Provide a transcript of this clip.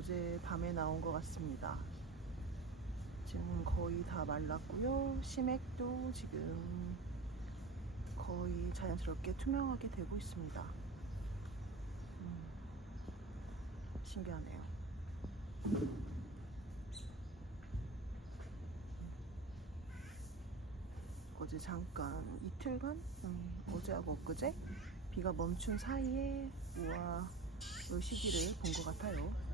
어제 밤에 나온 것 같습니다. 지금 거의 다 말랐고요. 심액도 지금 거의 자연스럽게 투명하게 되고 있습니다. 신기하네요. 어제 잠깐 이틀간 어제하고 엊그제 비가 멈춘 사이에 우와 이 시기를 본 것 같아요.